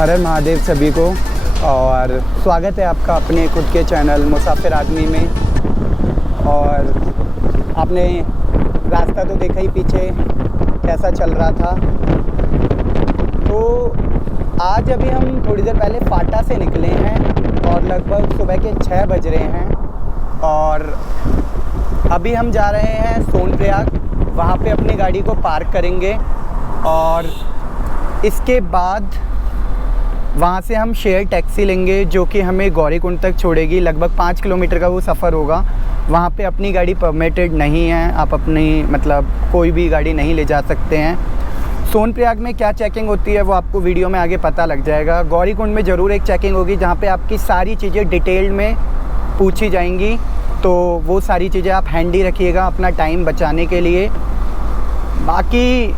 हर हर महादेव सभी को, और स्वागत है आपका अपने खुद के चैनल मुसाफिर आदमी में। और आपने रास्ता तो देखा ही पीछे कैसा चल रहा था। तो आज अभी हम थोड़ी देर पहले फाटा से निकले हैं और लगभग सुबह के 6 बज रहे हैं और अभी हम जा रहे हैं सोनप्रयाग। वहाँ पे अपनी गाड़ी को पार्क करेंगे और इसके बाद वहाँ से हम शेयर टैक्सी लेंगे जो कि हमें गौरीकुंड तक छोड़ेगी। लगभग 5 किलोमीटर का वो सफ़र होगा। वहाँ पे अपनी गाड़ी परमिटेड नहीं है, आप अपनी कोई भी गाड़ी नहीं ले जा सकते हैं। सोनप्रयाग में क्या चेकिंग होती है वो आपको वीडियो में आगे पता लग जाएगा। गौरीकुंड में ज़रूर एक चेकिंग होगी जहाँ पे आपकी सारी चीज़ें डिटेल में पूछी जाएंगी, तो वो सारी चीज़ें आप हैंडी रखिएगा अपना टाइम बचाने के लिए। बाकी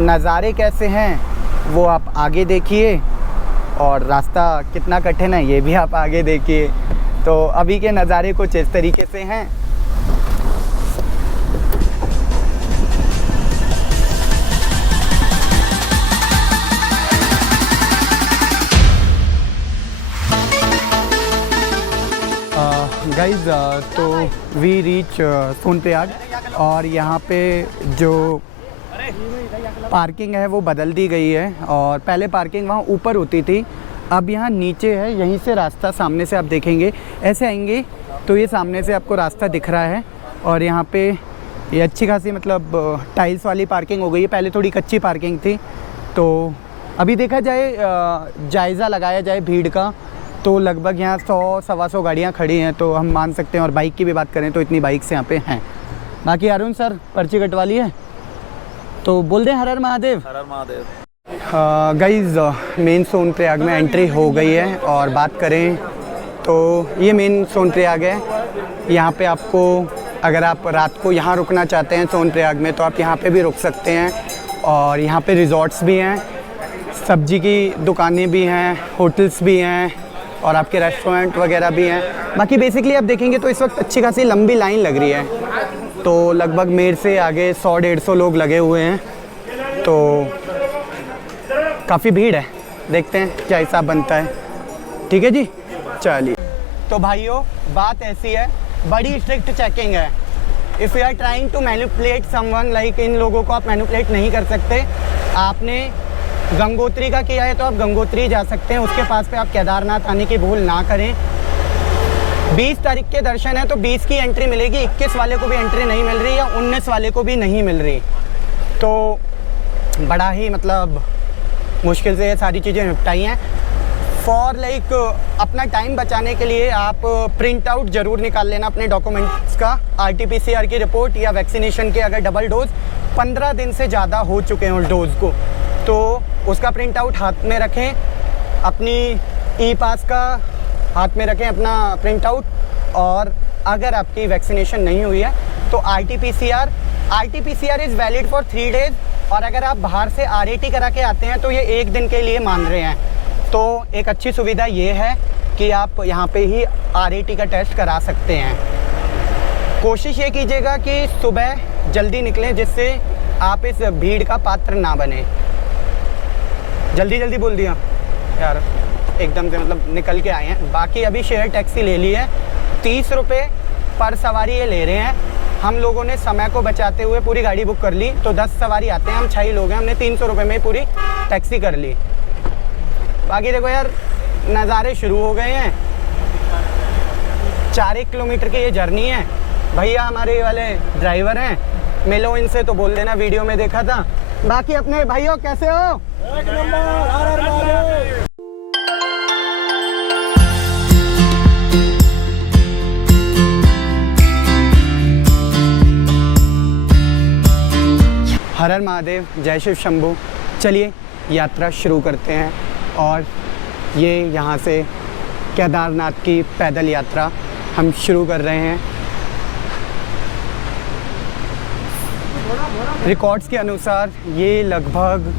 नज़ारे कैसे हैं वो आप आगे देखिए और रास्ता कितना कठिन है ये भी आप आगे देखिए। तो अभी के नज़ारे कुछ इस तरीके से हैं। गाइस तो वी रीच सोनप्रयाग और यहाँ पे जो पार्किंग है वो बदल दी गई है और पहले पार्किंग वहाँ ऊपर होती थी, अब यहाँ नीचे है। यहीं से रास्ता सामने से आप देखेंगे, ऐसे आएंगे तो ये सामने से आपको रास्ता दिख रहा है। और यहाँ पे ये अच्छी खासी टाइल्स वाली पार्किंग हो गई है। पहले थोड़ी कच्ची पार्किंग थी। तो अभी देखा जाए जायज़ा लगाया जाए भीड़ का तो लगभग यहाँ 100-125 गाड़ियाँ खड़ी हैं, तो हम मान सकते हैं। और बाइक की भी बात करें तो इतनी बाइक्स यहाँ पे हैं। बाकी अरुण सर पर्ची कटवा ली है तो बोल दें हर हर महादेव। हर हर महादेव। गाइज़ मेन सोनप्रयाग में एंट्री हो गई है और बात करें तो ये मेन सोनप्रयाग है। यहाँ पे आपको अगर आप रात को यहाँ रुकना चाहते हैं सोनप्रयाग में तो आप यहाँ पे भी रुक सकते हैं। और यहाँ पे रिज़ॉर्ट्स भी हैं, सब्जी की दुकानें भी हैं, होटल्स भी हैं और आपके रेस्टोरेंट वगैरह भी हैं। बाकी बेसिकली आप देखेंगे तो इस वक्त अच्छी खासी लंबी लाइन लग रही है, तो लगभग मेरे से आगे 100-150 लोग लगे हुए हैं। तो काफ़ी भीड़ है, देखते हैं क्या हिसाब बनता है। ठीक है जी, चलिए। तो भाइयों बात ऐसी है, बड़ी स्ट्रिक्ट चेकिंग है। If you are trying to manipulate someone, like इन लोगों को आप मैनिपुलेट नहीं कर सकते। आपने गंगोत्री का किया है तो आप गंगोत्री जा सकते हैं, उसके पास पे आप केदारनाथ आने की भूल ना करें। 20 तारीख के दर्शन है तो 20 की एंट्री मिलेगी, 21 वाले को भी एंट्री नहीं मिल रही या 19 वाले को भी नहीं मिल रही। तो बड़ा ही मुश्किल से ये सारी चीज़ें निपटाई हैं। फॉर अपना टाइम बचाने के लिए आप प्रिंट आउट ज़रूर निकाल लेना अपने डॉक्यूमेंट्स का। RT-PCR की रिपोर्ट या वैक्सीनेशन के अगर डबल डोज 15 दिन से ज़्यादा हो चुके हैं उस डोज़ को, तो उसका प्रिंट आउट हाथ में रखें। अपनी ई-पास का हाथ में रखें अपना प्रिंट आउट। और अगर आपकी वैक्सीनेशन नहीं हुई है तो RT-PCR is valid for 3 days. और अगर आप बाहर से RAT करा के आते हैं तो ये 1 दिन के लिए मान रहे हैं। तो एक अच्छी सुविधा ये है कि आप यहाँ पे ही RAT का टेस्ट करा सकते हैं। कोशिश ये कीजिएगा कि सुबह जल्दी निकलें जिससे आप इस भीड़ का पात्र ना बने। जल्दी बोल दिया यार, एकदम से निकल के आए हैं। बाकी अभी शेयर टैक्सी ले ली है, 30 रुपये पर सवारी ये ले रहे हैं। हम लोगों ने समय को बचाते हुए पूरी गाड़ी बुक कर ली, तो 10 सवारी आते हैं, हम 6 ही लोग हैं, हमने 300 रुपये में पूरी टैक्सी कर ली। बाकी देखो यार नज़ारे शुरू हो गए हैं। 4-1 किलोमीटर की ये जर्नी है। भैया हमारे वाले ड्राइवर हैं, मिलो इनसे तो बोल देना वीडियो में देखा था। बाकी अपने भाइयों कैसे हो? एक नंबर, हर हर महादेव। हर हर महादेव, जय शिव शंभू। चलिए यात्रा शुरू करते हैं। और ये यहाँ से केदारनाथ की पैदल यात्रा हम शुरू कर रहे हैं। रिकॉर्ड्स के अनुसार ये लगभग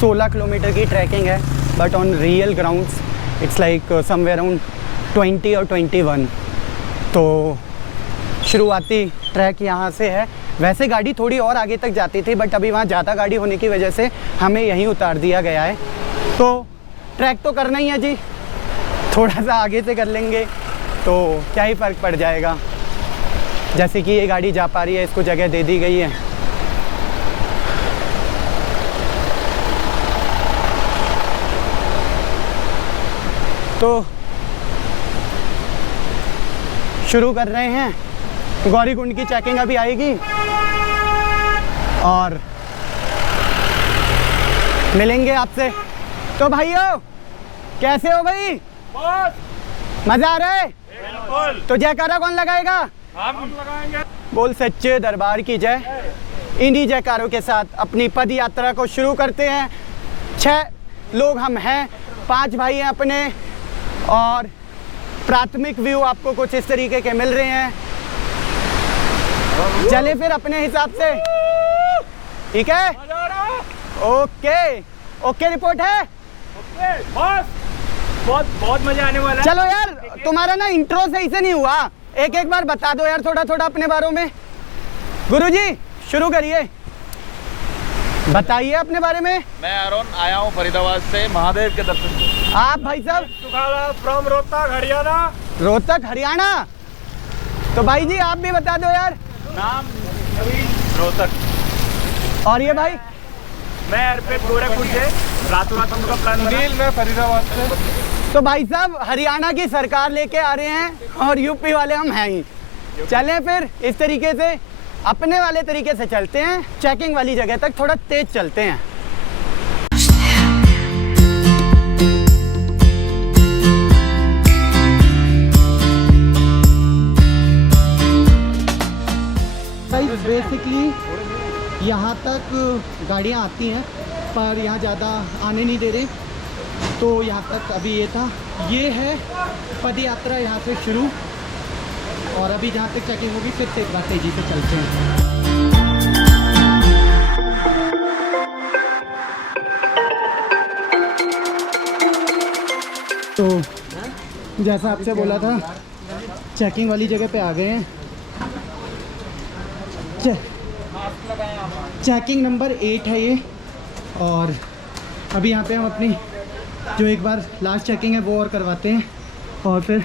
16 किलोमीटर की ट्रैकिंग है, but on real grounds it's like somewhere around 20 और 21। तो शुरुआती ट्रैक यहाँ से है। वैसे गाड़ी थोड़ी और आगे तक जाती थी, बट अभी वहाँ ज़्यादा गाड़ी होने की वजह से हमें यहीं उतार दिया गया है। तो ट्रैक तो करना ही है जी, थोड़ा सा आगे से कर लेंगे तो क्या ही फ़र्क पड़ जाएगा। जैसे कि ये गाड़ी जा पा रही है, इसको जगह दे दी गई है। तो शुरू कर रहे हैं। गौरीकुंड की चेकिंग अभी आएगी और मिलेंगे आपसे। तो भाइयों कैसे हो भाई? मजा आ रहा है? तो जयकारा कौन लगाएगा? हम लगाएंगे। बोल सच्चे दरबार की जय। इन्हीं जयकारों के साथ अपनी पद यात्रा को शुरू करते हैं। 6 लोग हम हैं, 5 भाई हैं अपने, और प्राथमिक व्यू आपको कुछ इस तरीके के मिल रहे हैं। चले फिर अपने हिसाब से, ठीक है? ओके ओके, रिपोर्ट है? बस बहुत मजा आने वाला है। चलो यार, तुम्हारा ना इंट्रो सही से नहीं हुआ, एक बार बता दो यार थोड़ा थोड़ा अपने बारे में। गुरुजी शुरू करिए, बताइए अपने बारे में। मैं अरुण आया हूँ फरीदाबाद से महादेव के दर्शन। आप भाई साहब? फ्रॉम रोहतक हरियाणा। रोहतक हरियाणा। तो भाई जी आप भी बता दो यार। नाम रोहतक। और ये भाई? मैं एयरपेट गोरखपुर से, रातों रात हम लोग का प्लान बना। मैं फरीदाबाद से। तो भाई साहब हरियाणा की सरकार लेके आ रहे हैं और यूपी वाले हम हैं ही। चलें फिर इस तरीके से अपने वाले तरीके से चलते हैं, चेकिंग वाली जगह तक थोड़ा तेज चलते हैं। बेसिकली यहाँ तक गाड़ियाँ आती हैं पर यहाँ ज़्यादा आने नहीं दे रहे, तो यहाँ तक अभी ये था। ये है पद यात्रा यहाँ से शुरू, और अभी जहाँ तक चेकिंग होगी फिर से एक बार तेज़ी से चलते हैं। तो जैसा आपसे बोला था, चेकिंग वाली जगह पे आ गए हैं। चेकिंग नंबर 8 है ये, और अभी यहाँ पे हम अपनी जो एक बार लास्ट चेकिंग है वो और करवाते हैं, और फिर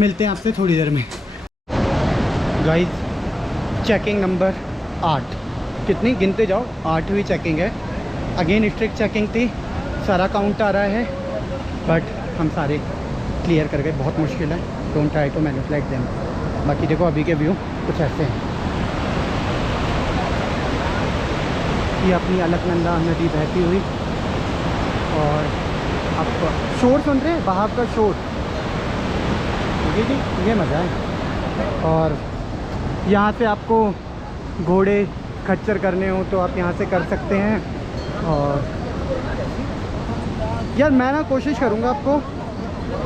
मिलते हैं आपसे थोड़ी देर में। गाइस चेकिंग नंबर 8, कितनी गिनते जाओ, 8वीं चेकिंग है। अगेन स्ट्रिक्ट चेकिंग थी, सारा काउंट आ रहा है, बट हम सारे क्लियर कर गए। बहुत मुश्किल है, don't try to manipulate them. बाकी देखो अभी के व्यू कुछ ऐसे हैं। ये अपनी अलकनंदा नदी बहती हुई, और आप शोर सुन रहे हैं, बहाव का शोर, जी ये मज़ा है। और यहाँ से आपको घोड़े खच्चर करने हो तो आप यहाँ से कर सकते हैं। और यार मैं ना कोशिश करूँगा आपको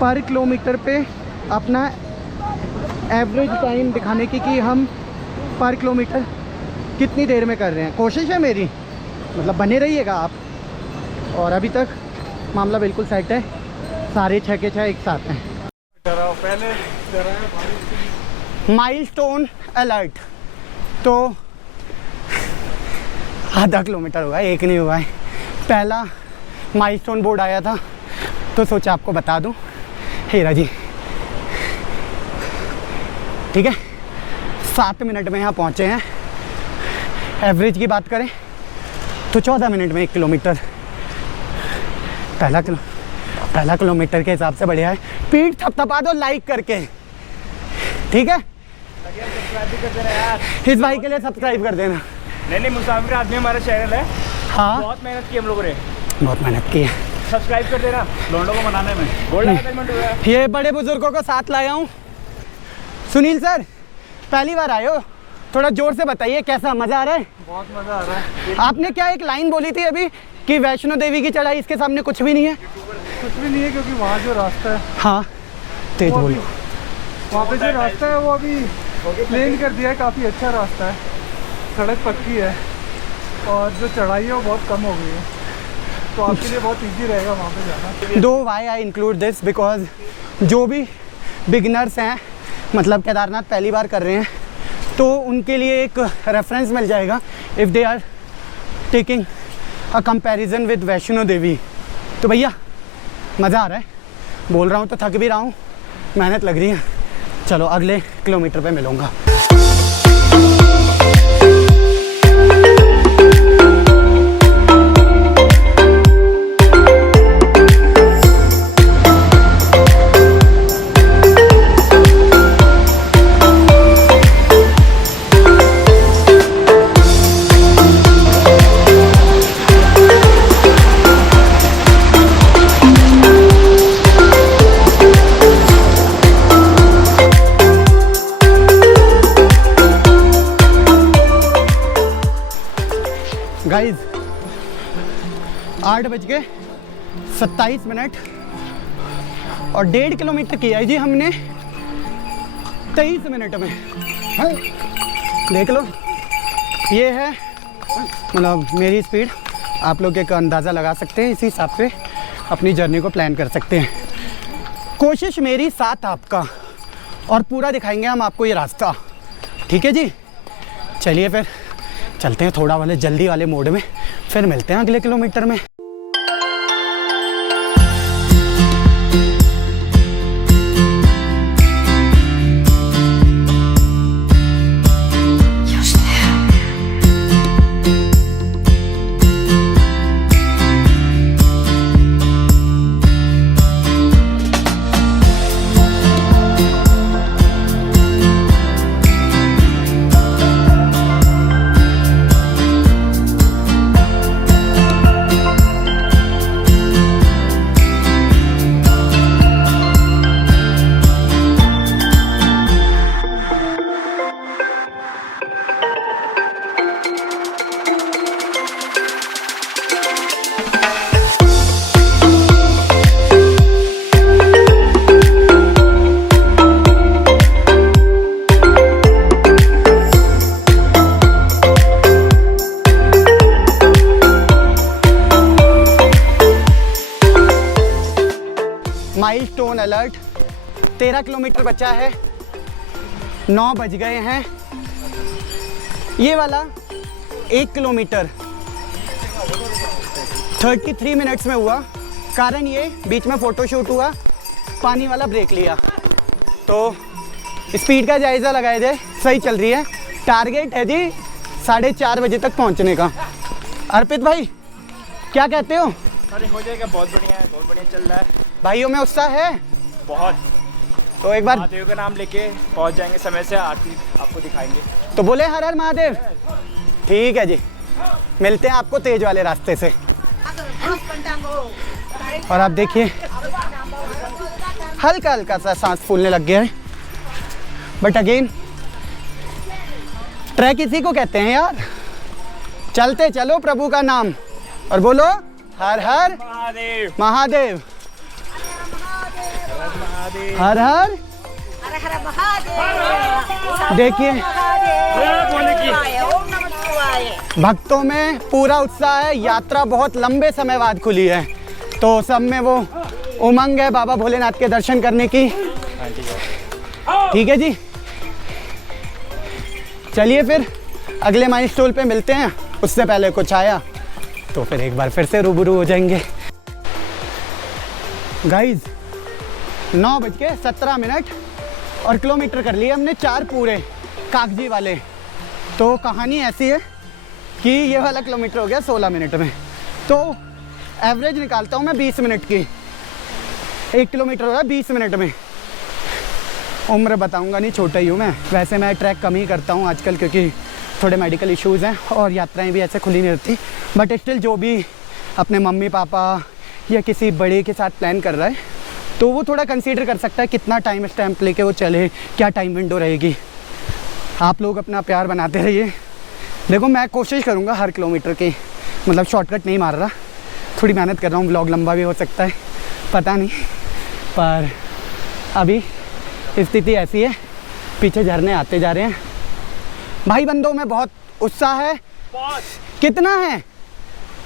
पर किलोमीटर पे अपना एवरेज टाइम दिखाने की, कि हम पर किलोमीटर कितनी देर में कर रहे हैं। कोशिश है मेरी, मतलब बने रहिएगा आप। और अभी तक मामला बिल्कुल सेट है, सारे 6 के 6 एक साथ हैं। माइलस्टोन अलर्ट, तो आधा किलोमीटर हुआ है, एक नहीं हुआ है। पहला माइलस्टोन बोर्ड आया था तो सोचा आपको बता दूं। हीरा जी ठीक है, 7 मिनट में यहाँ पहुँचे हैं। एवरेज की बात करें तो 14 मिनट में 1 किलोमीटर। पहला किलोमीटर के हिसाब से बढ़िया है। पीठ थपथपा दो लाइक करके, ठीक है? इस भाई के लिए सब्सक्राइब कर देना। नहीं मुसाफिर आदमी हमारा चैनल है। हाँ बहुत मेहनत की हम लोगों ने, बहुत मेहनत की है। सब्सक्राइब कर देना लोंडो को मनाने में। ये बड़े बुजुर्गों को साथ लाया हूँ। सुनील सर पहली बार आए हो, थोड़ा जोर से बताइए कैसा मज़ा आ रहा है? बहुत मज़ा आ रहा है। आपने क्या एक लाइन बोली थी अभी कि वैष्णो देवी की चढ़ाई इसके सामने कुछ भी नहीं है? कुछ भी नहीं है, क्योंकि वहाँ जो रास्ता है, हाँ तेज बोलो। वहाँ पे जो रास्ता है वो अभी प्लेन कर दिया है, काफ़ी अच्छा रास्ता है, सड़क पक्की है, और जो चढ़ाई है वो बहुत कम हो गई है, तो आपके लिए बहुत इजी रहेगा वहाँ पे जाना। दो why I include this because जो भी बिगनर्स हैं, मतलब केदारनाथ पहली बार कर रहे हैं, तो उनके लिए एक रेफरेंस मिल जाएगा if they are taking a comparison with Vaishno Devi. तो भैया मज़ा आ रहा है, बोल रहा हूँ तो थक भी रहा हूँ, मेहनत लग रही है। चलो अगले किलोमीटर पे मिलूँगा। गाइज 8:27 और 1.5 किलोमीटर किया है जी हमने 23 मिनट में। हाँ? देख लो, ये है मतलब मेरी स्पीड। आप लोग एक अंदाज़ा लगा सकते हैं, इसी हिसाब से अपनी जर्नी को प्लान कर सकते हैं। कोशिश मेरी साथ आपका, और पूरा दिखाएंगे हम आपको ये रास्ता। ठीक है जी, चलिए फिर चलते हैं थोड़ा वाले जल्दी वाले मोड में, फिर मिलते हैं अगले किलोमीटर में। माइलस्टोन अलर्ट, 13 किलोमीटर बचा है, 9 बज गए हैं। ये वाला 1 किलोमीटर 33 मिनट्स में हुआ, कारण ये बीच में फ़ोटोशूट हुआ, पानी वाला ब्रेक लिया, तो स्पीड का जायज़ा लगाए थे, सही चल रही है। टारगेट है जी 4:30 बजे तक पहुंचने का। अर्पित भाई क्या कहते हो? अरे हो जाएगा, बहुत बढ़िया है, बहुत बढ़िया चल रहा है। भाइयों में उत्साह है बहुत। तो एक बार महादेव का नाम लेके पहुंच जाएंगे समय से, आरती आपको दिखाएंगे। तो बोले हर हर महादेव। ठीक है जी, मिलते हैं आपको तेज वाले रास्ते से। और आप देखिए हल्का हल्का सा सांस फूलने लग गया है, बट अगेन ट्रैक इसी को कहते हैं यार। चलते चलो प्रभु का नाम और बोलो हर हर महादेव महादेव, हर हर महादेव। देखिए भक्तों में पूरा उत्साह है, यात्रा बहुत लंबे समय बाद खुली है, तो सब में वो उमंग है बाबा भोलेनाथ के दर्शन करने की। ठीक है जी, चलिए फिर अगले माइलस्टोन पे मिलते हैं। उससे पहले कुछ आया तो फिर एक बार फिर से रूबरू हो जाएंगे। गाइज 9:17 और किलोमीटर कर लिए हमने 4 पूरे कागजी वाले। तो कहानी ऐसी है कि ये वाला किलोमीटर हो गया 16 मिनट में, तो एवरेज निकालता हूँ मैं 20 मिनट की। 1 किलोमीटर हो रहा है 20 मिनट में। उम्र बताऊँगा नहीं, छोटा ही हूँ मैं। वैसे मैं ट्रैक कम ही करता हूँ आजकल, क्योंकि थोड़े मेडिकल इश्यूज़ हैं और यात्राएं भी ऐसे खुली नहीं रहती। बट स्टिल जो भी अपने मम्मी पापा या किसी बड़े के साथ प्लान कर रहा है, तो वो थोड़ा कंसीडर कर सकता है कितना टाइम स्टैम्प लेके वो चले, क्या टाइम विंडो रहेगी। आप लोग अपना प्यार बनाते रहिए। देखो मैं कोशिश करूँगा हर किलोमीटर की, मतलब शॉर्टकट नहीं मार रहा, थोड़ी मेहनत कर रहा हूँ। ब्लॉग लंबा भी हो सकता है, पता नहीं, पर अभी स्थिति ऐसी है, पीछे झरने आते जा रहे हैं। भाई बंदों में बहुत उत्साह है। कितना है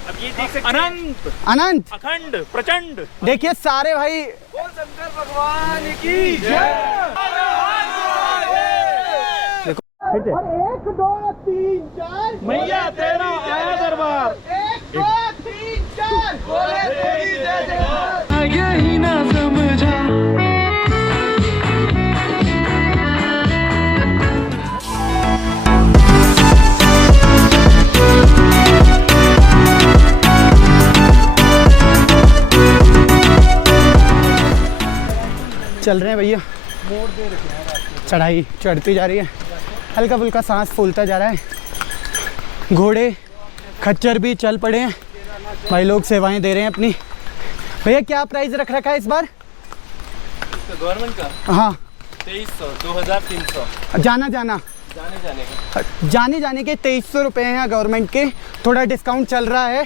अब ये देख सकते हैं, अनंत अनंत अखंड प्रचंड। देखिए सारे भाई, शंकर भगवान की जय। 1 2 3 4 मैया तेरा आया दरबार। 1 2 3 4 बोले तेरी जय जयकार। चल रहे हैं भैया, मोड़ दे रखे हैं रास्ते। चढ़ाई चढ़ती जा रही है, हल्का फुल्का सांस फूलता जा रहा है। घोड़े खच्चर भी चल पड़े हैं, भाई लोग सेवाएं दे रहे हैं अपनी। भैया क्या प्राइस रख रखा है इस बार? गवर्नमेंट का हाँ 2300 2300 जाने जाने के 2300 रुपये हैं गवर्नमेंट के। थोड़ा डिस्काउंट चल रहा है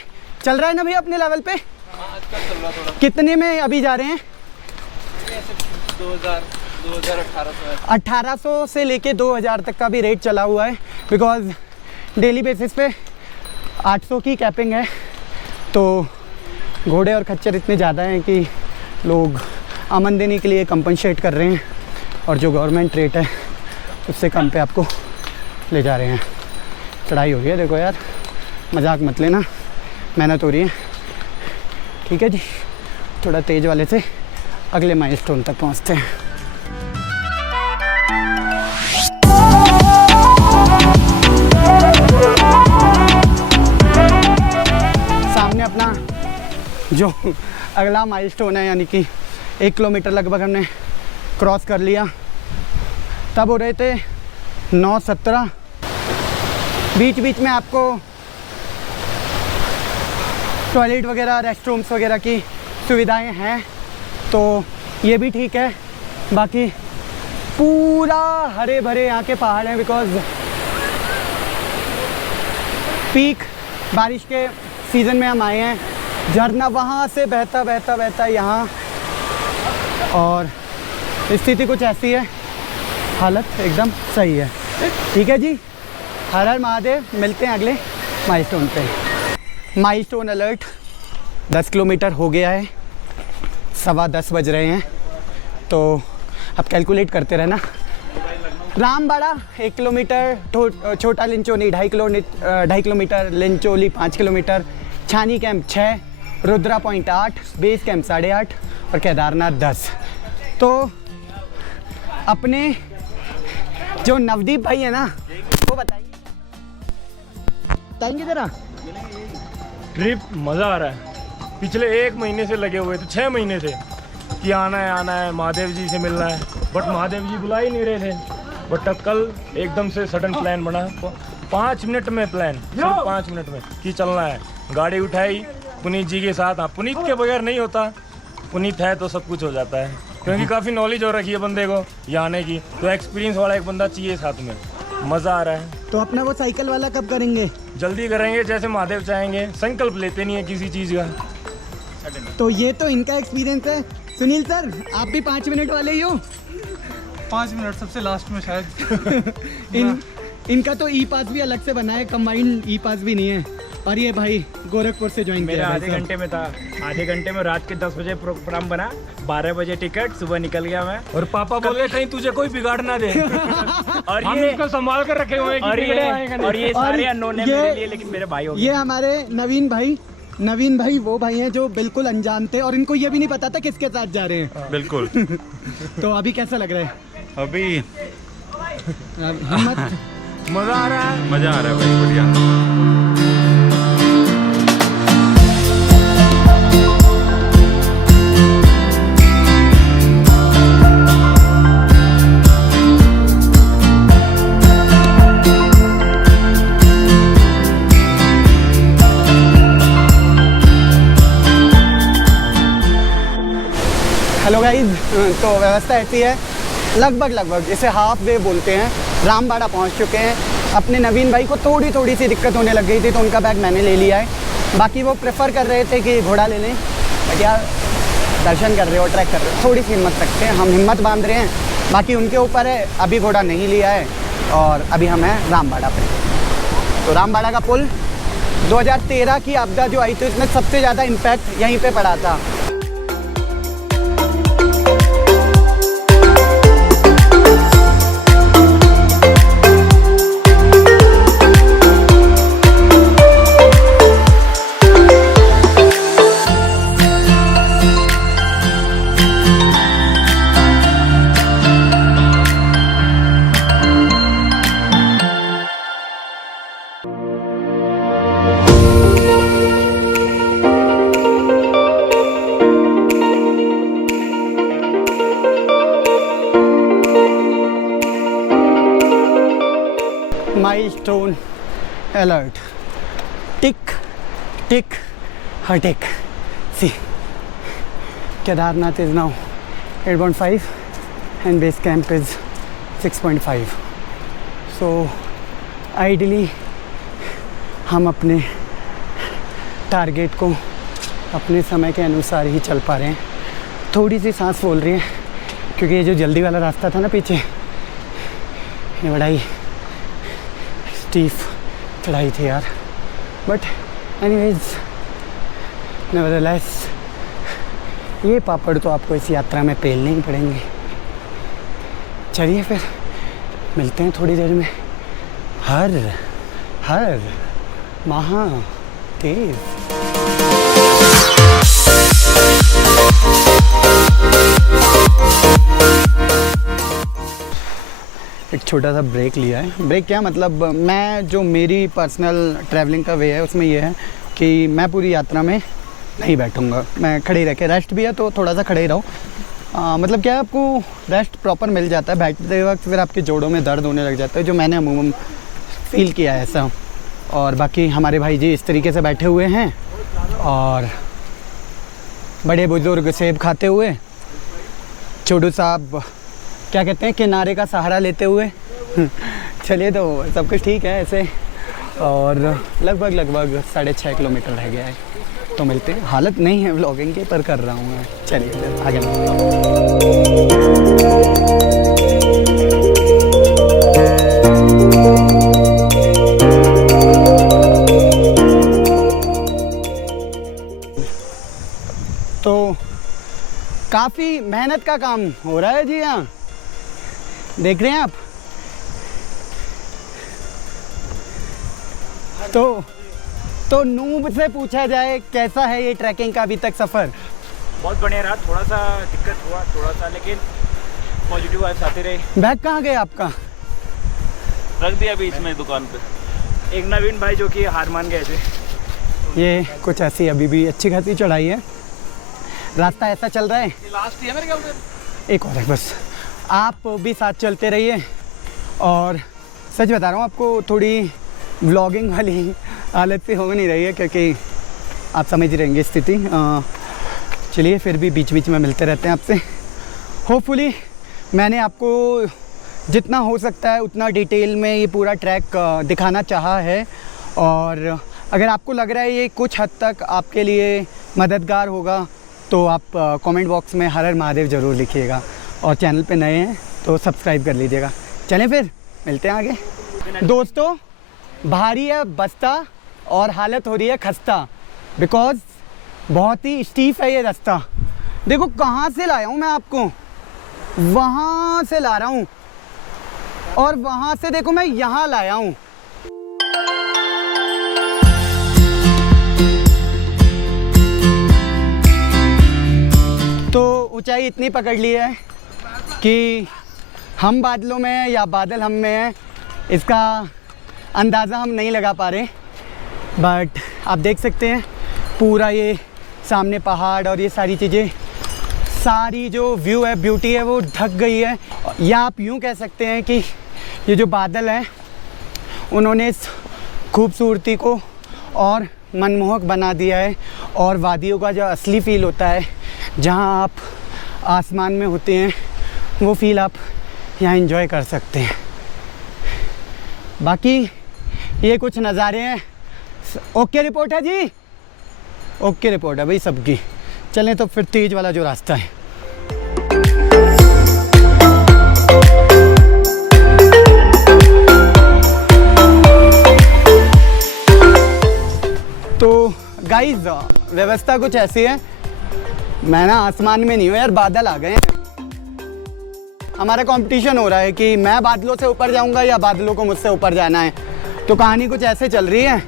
ना भैया अपने लेवल पे? आजकल चल रहा थोड़ा। कितने में अभी जा रहे हैं? 1800 से लेके 2000 तक का भी रेट चला हुआ है, बिकॉज डेली बेसिस पे 800 की कैपिंग है। तो घोड़े और खच्चर इतने ज़्यादा हैं कि लोग आमदनी के लिए कंपनसेट कर रहे हैं, और जो गवर्नमेंट रेट है उससे कम पे आपको ले जा रहे हैं। चढ़ाई हो रही है, देखो यार, मजाक मत लेना, मेहनत हो रही है। ठीक है जी, थोड़ा तेज़ वाले से अगले माइलस्टोन तक पहुंचते हैं। सामने अपना जो अगला माइलस्टोन है, यानी कि 1 किलोमीटर लगभग हमने क्रॉस कर लिया। तब हो रहे थे 9:17। बीच बीच में आपको टॉयलेट वगैरह, रेस्ट रूम्स वगैरह की सुविधाएं हैं, तो ये भी ठीक है। बाकी पूरा हरे भरे यहाँ के पहाड़ हैं, बिकॉज पीक बारिश के सीज़न में हम आए हैं। झरना वहाँ से बहता बहता बहता यहाँ, और स्थिति कुछ ऐसी है, हालत एकदम सही है। ठीक है जी, हर हर महादेव। मिलते हैं अगले माइलस्टोन पे। माइलस्टोन अलर्ट, 10 किलोमीटर हो गया है, 10:15 बज रहे हैं, तो अब कैलकुलेट करते रहना। रामबाड़ा 1 किलोमीटर, छोटा लिंचोली 2.5 किलोमीटर, लिंचोली 5 किलोमीटर, छानी camp 6, Rudra point 8, base camp 8.5 और केदारनाथ 10। तो अपने जो नवदीप भाई है ना, वो बताएंगे ज़रा। ट्रिप मज़ा आ रहा है। पिछले 1 महीने से लगे हुए थे, 6 महीने से, कि आना है महादेव जी से मिलना है, बट महादेव जी बुला ही नहीं रहे थे। बट अब कल एकदम से सडन प्लान बना, 5 मिनट में प्लान, सिर्फ 5 मिनट में कि चलना है। गाड़ी उठाई पुनीत जी के साथ। हाँ, पुनीत के बगैर नहीं होता, पुनीत है तो सब कुछ हो जाता है, क्योंकि काफ़ी नॉलेज हो रखी है बंदे को यहाँ आने की, तो एक्सपीरियंस वाला एक बंदा चाहिए साथ में। मज़ा आ रहा है। तो अपना वो साइकिल वाला कब करेंगे? जल्दी करेंगे, जैसे महादेव चाहेंगे। संकल्प लेते नहीं है किसी चीज़ का। तो ये तो इनका एक्सपीरियंस है। सुनील सर, आप भी 5 मिनट वाले ही हो? 5 मिनट सबसे लास्ट में शायद। इनका तो ई पास भी अलग से बना है, कंबाइंड ई पास भी नहीं है। और ये भाई गोरखपुर से ज्वाइन किया। मेरा आधे घंटे में था, आधे घंटे में रात के 10 बजे प्रोग्राम बना, 12 बजे टिकट, सुबह निकल गया मैं। और पापा बोले कहीं तुझे कोई बिगाड़ ना दे। और हम ये इसको संभाल कर रखे हुए हैं कि और बिगड़ेगा नहीं। ये सारे अननोन है ये- मेरे लिए, लेकिन मेरे भाई हो गए। ये हमारे नवीन भाई वो भाई हैं जो बिल्कुल अनजान थे, और इनको ये भी नहीं पता था किसके साथ जा रहे हैं। बिल्कुल। तो अभी कैसा लग रहा है? अभी हिम्मत? मज़ा आ रहा है। मजा आ रहा है भाई, बढ़िया। हेलो गाइज, तो व्यवस्था ऐसी है, लगभग इसे हाफ वे बोलते हैं, रामबाड़ा पहुंच चुके हैं। अपने नवीन भाई को थोड़ी सी दिक्कत होने लग गई थी, तो उनका बैग मैंने ले लिया है। बाकी वो प्रेफर कर रहे थे कि घोड़ा ले लें, बट यार दर्शन कर रहे हो, ट्रैक कर रहे हो, थोड़ी सी हिम्मत रखते हैं। हम हिम्मत बांध रहे हैं, बाकी उनके ऊपर है। अभी घोड़ा नहीं लिया है, और अभी हम हैं रामबाड़ा पे। तो रामबाड़ा का पुल 2013 की आपदा जो आई थी, उसमें सबसे ज़्यादा इम्पैक्ट यहीं पे पड़ा था। milestone alert. Tick, tick, her tick. See, Kedarnath is now 8.5 and base camp is 6.5. So ideally हम अपने टारगेट को अपने समय के अनुसार ही चल पा रहे हैं. थोड़ी सी सांस फूल रही है क्योंकि ये जो जल्दी वाला रास्ता था ना पीछे, ये बड़ा ही स्टीफ चढ़ाई थी यार. बट एनीवेज, नेवरदलेस ये पापड़ तो आपको इस यात्रा में पेलने ही पड़ेंगे. चलिए फिर मिलते हैं थोड़ी देर में. हर हर महादेव. एक छोटा सा ब्रेक लिया है. ब्रेक क्या मतलब, मैं जो मेरी पर्सनल ट्रैवलिंग का वे है उसमें ये है कि मैं पूरी यात्रा में नहीं बैठूंगा. मैं खड़े ही रह के, रेस्ट भी है तो थोड़ा सा खड़े ही रहो. मतलब क्या है, आपको रेस्ट प्रॉपर मिल जाता है. बैठते वक्त फिर आपके जोड़ों में दर्द होने लग जाता है, जो मैंने अमूमन फील किया है ऐसा. और बाकी हमारे भाई जी इस तरीके से बैठे हुए हैं और बड़े बुजुर्ग सेब खाते हुए, छोटू साहब क्या कहते हैं, किनारे का सहारा लेते हुए. चलिए तो सब कुछ ठीक है ऐसे. और लगभग 6.5 किलोमीटर रह गया है तो मिलते हैं. हालत नहीं है व्लॉगिंग की पर कर रहा हूँ मैं. चलिए फिर आगे तो काफ़ी मेहनत का काम हो रहा है जी. यहाँ देख रहे हैं आप. तो नूब से पूछा जाए कैसा है ये ट्रैकिंग का अभी तक सफ़र? बहुत बढ़िया रहा. थोड़ा सा दिक्कत हुआ थोड़ा सा, लेकिन पॉजिटिव वाइब्स आती रही. बैग कहाँ गया आपका? रख दिया बीच में दुकान पे. एक नवीन भाई जो कि हार मान गए थे. ये कुछ ऐसी अभी भी अच्छी खासी चढ़ाई है. रास्ता ऐसा चल रहा है. लास्ट ही है मेरे ख्याल से. एक और है बस. आप भी साथ चलते रहिए. और सच बता रहा हूँ आपको, थोड़ी व्लॉगिंग वाली हालत से हो नहीं रही है क्योंकि आप समझ रहेंगे स्थिति. चलिए फिर भी बीच बीच में मिलते रहते हैं आपसे. होपफुली मैंने आपको जितना हो सकता है उतना डिटेल में ये पूरा ट्रैक दिखाना चाहा है. और अगर आपको लग रहा है ये कुछ हद तक आपके लिए मददगार होगा तो आप कमेंट बॉक्स में हर हर महादेव ज़रूर लिखिएगा. और चैनल पे नए हैं तो सब्सक्राइब कर लीजिएगा. चलें फिर मिलते हैं आगे. दोस्तों, भारी है बस्ता और हालत हो रही है खस्ता बिकॉज़ बहुत ही स्टीफ है ये रास्ता. देखो कहाँ से लाया हूँ मैं आपको, वहाँ से ला रहा हूँ और वहाँ से देखो मैं यहाँ लाया हूँ. तो ऊंचाई इतनी पकड़ ली है कि हम बादलों में हैं या बादल हम में हैं इसका अंदाज़ा हम नहीं लगा पा रहे. बट आप देख सकते हैं पूरा ये सामने पहाड़ और ये सारी चीज़ें, सारी जो व्यू है, ब्यूटी है वो ढक गई है. या आप यूँ कह सकते हैं कि ये जो बादल हैं उन्होंने इस खूबसूरती को और मनमोहक बना दिया है. और वादियों का जो असली फ़ील होता है, जहाँ आप आसमान में होते हैं, वो फ़ील आप यहाँ एंजॉय कर सकते हैं. बाकी ये कुछ नज़ारे हैं. ओके रिपोर्ट है जी, ओके रिपोर्ट है भाई सबकी. चलें तो फिर तेज़ वाला जो रास्ता है. तो गाइस व्यवस्था कुछ ऐसी है, मैं ना आसमान में नहीं हूँ यार, बादल आ गए हैं. हमारा कंपटीशन हो रहा है कि मैं बादलों से ऊपर जाऊंगा या बादलों को मुझसे ऊपर जाना है. तो कहानी कुछ ऐसे चल रही है.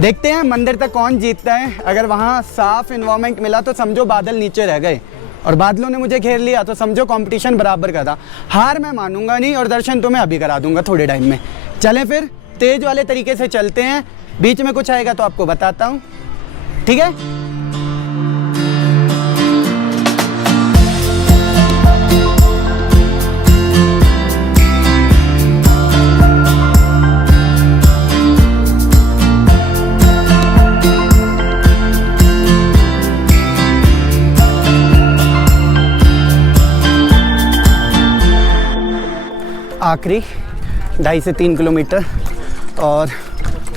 देखते हैं मंदिर तक कौन जीतता है. अगर वहाँ साफ इन्वायरमेंट मिला तो समझो बादल नीचे रह गए, और बादलों ने मुझे घेर लिया तो समझो कंपटीशन बराबर का था. हार मैं मानूंगा नहीं और दर्शन तो मैं अभी करा दूंगा थोड़े टाइम में. चलें फिर तेज़ वाले तरीके से चलते हैं. बीच में कुछ आएगा तो आपको बताता हूँ, ठीक है? आखिरी 2.5 से 3 किलोमीटर, और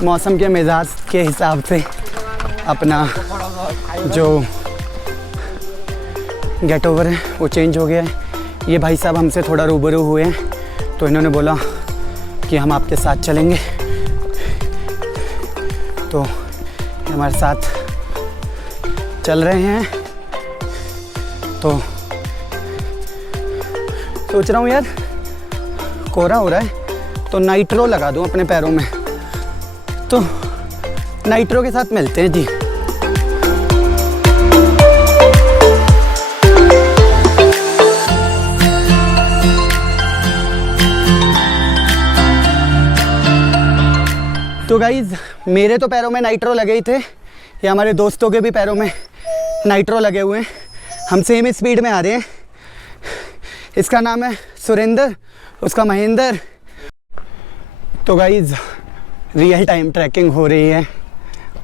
मौसम के मिजाज के हिसाब से अपना जो गेट ओवर है वो चेंज हो गया है। ये भाई साहब हमसे थोड़ा रूबरू हुए हैं, तो इन्होंने बोला कि हम आपके साथ चलेंगे, तो हमारे साथ चल रहे हैं। तो सोच रहा हूँ यार, कोहरा हो रहा है तो नाइट्रो लगा दूँ अपने पैरों में, तो नाइट्रो के साथ मिलते हैं जी। तो गाइज़, मेरे तो पैरों में नाइट्रो लगे ही थे, ये हमारे दोस्तों के भी पैरों में नाइट्रो लगे हुए हैं। हम सेम स्पीड में आ रहे हैं। इसका नाम है सुरेंद्र, उसका महेंद्र। तो गाइज़, रियल टाइम ट्रैकिंग हो रही है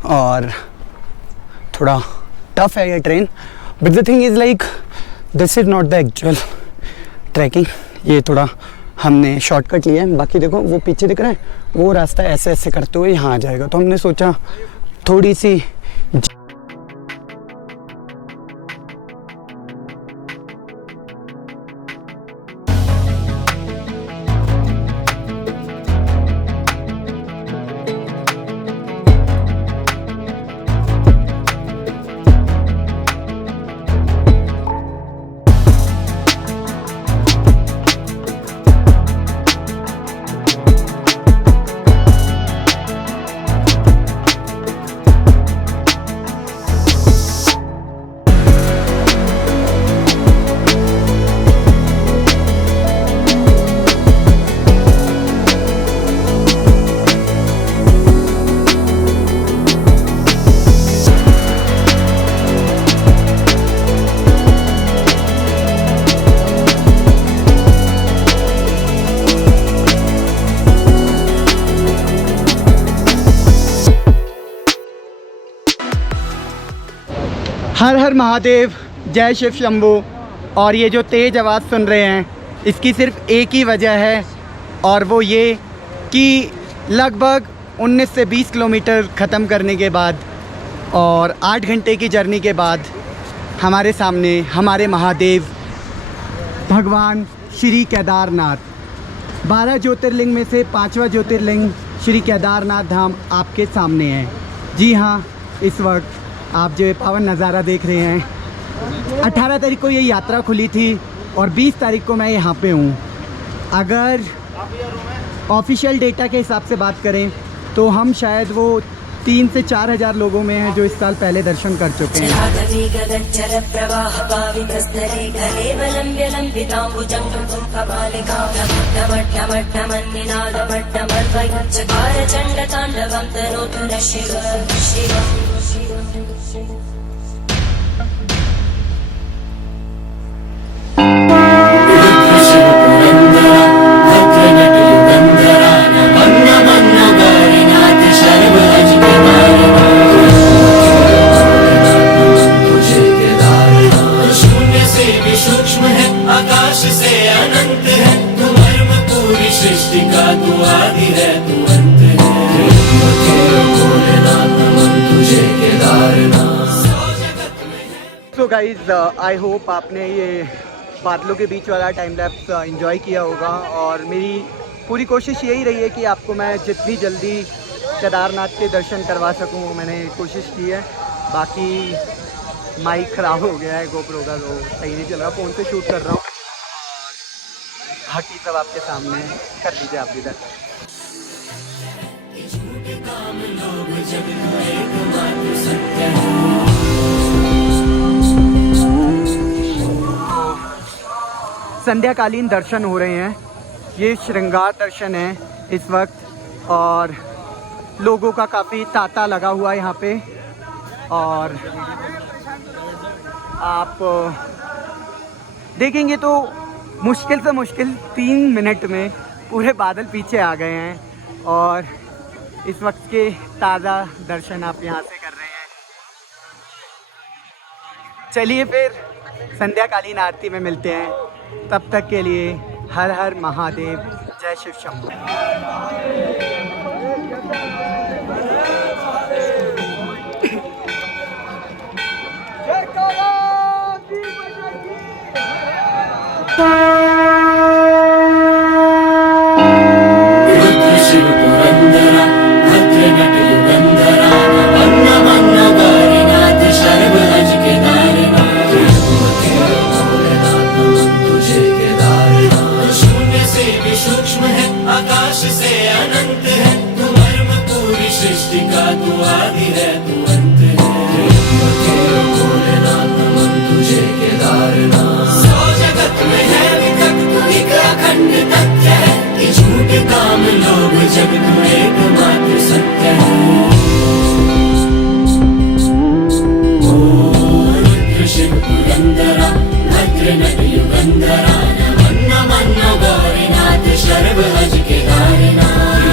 और थोड़ा टफ है ये train, but the thing is like this is not the actual trekking. ये थोड़ा हमने शॉर्टकट लिया है। बाकी देखो वो पीछे दिख रहा है, वो रास्ता ऐसे ऐसे करते हुए यहाँ आ जाएगा, तो हमने सोचा थोड़ी सी हर हर महादेव, जय शिव शंभू। और ये जो तेज़ आवाज़ सुन रहे हैं, इसकी सिर्फ एक ही वजह है, और वो ये कि लगभग 19 से 20 किलोमीटर ख़त्म करने के बाद और 8 घंटे की जर्नी के बाद हमारे सामने हमारे महादेव भगवान श्री केदारनाथ, 12 ज्योतिर्लिंग में से 5वां ज्योतिर्लिंग श्री केदारनाथ धाम आपके सामने है। जी हाँ, इस वक्त आप जो पावन नज़ारा देख रहे हैं, 18 तारीख को ये यात्रा खुली थी और 20 तारीख को मैं यहाँ पे हूँ। अगर ऑफिशियल डेटा के हिसाब से बात करें तो हम शायद वो 3 से 4 हज़ार लोगों में हैं जो इस साल पहले दर्शन कर चुके हैं। गाइज़, आई होप आपने ये बादलों के बीच वाला टाइम लैप्स एंजॉय किया होगा, और मेरी पूरी कोशिश यही रही है कि आपको मैं जितनी जल्दी केदारनाथ के दर्शन करवा सकूं, मैंने कोशिश की है। बाकी माइक ख़राब हो गया है गोप्रो का, तो सही नहीं चल रहा, फ़ोन से शूट कर रहा हूँ। बाकी सब आपके सामने कर लीजिए आप भी दर्शन। संध्याकालीन दर्शन हो रहे हैं, ये श्रृंगार दर्शन है इस वक्त, और लोगों का काफ़ी तांता लगा हुआ है यहाँ पे। और आप देखेंगे तो मुश्किल से मुश्किल 3 मिनट में पूरे बादल पीछे आ गए हैं, और इस वक्त के ताज़ा दर्शन आप यहाँ से कर रहे हैं। चलिए फिर संध्याकालीन आरती में मिलते हैं, तब तक के लिए हर हर महादेव। जय शिव शंभू। शिव पुरंदरा भद्र नट युगंधरा वन्न मन्न गौरीनाथ शर्व हज केदारनाथ तुझे केदारनाथ शून्य से भी सूक्ष्म है आकाश से अनंत है तू मर्म पूरी सृष्टि का तू आदि है तू अंत है भोलेनाथ नमन तुझे केदारनाथ सौ जगत में है विकट एक अखंड तथ्य है कि झूठ काम लोभ जग तू एकमात्र सत्य है। रुद्र शिव पुरंदरा भद्र नट युगंधरा वन्न मन्न गौरीनाथ शर्व हज केदारनाथ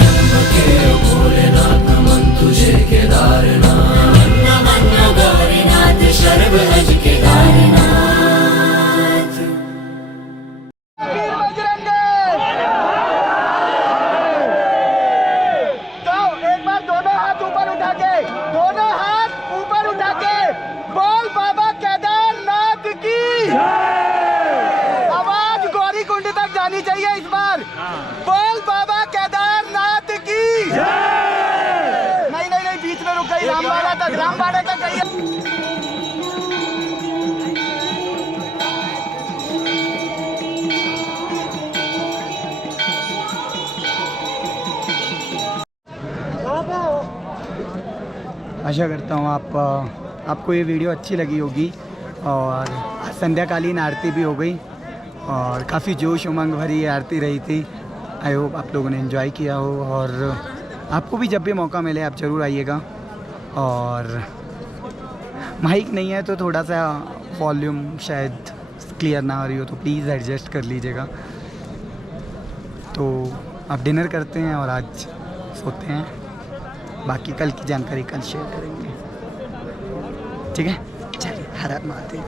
भोलेनाथ नमन तुझे केदारनाथ वन्न मन्न गौरीनाथ शर्व हज केदारनाथ। बोल बाबा केदारनाथ की आवाज गौरी कुंड तक जानी चाहिए इस बार। बोल बाबा केदारनाथ की नहीं नहीं नहीं, बीच में रुक गई, रामबाड़ा तक गई है। आशा करता हूँ आपको ये वीडियो अच्छी लगी होगी और संध्याकालीन आरती भी हो गई और काफ़ी जोश उमंग भरी आरती रही थी। आई होप आप लोगों ने एंजॉय किया हो और आपको भी जब भी मौका मिले आप ज़रूर आइएगा। और माइक नहीं है तो थोड़ा सा वॉल्यूम शायद क्लियर ना हो रही हो तो प्लीज़ एडजस्ट कर लीजिएगा। तो आप डिनर करते हैं और आज सोते हैं, बाकी कल की जानकारी कल शेयर करेंगे, ठीक है? चलिए, हर हर महादेव।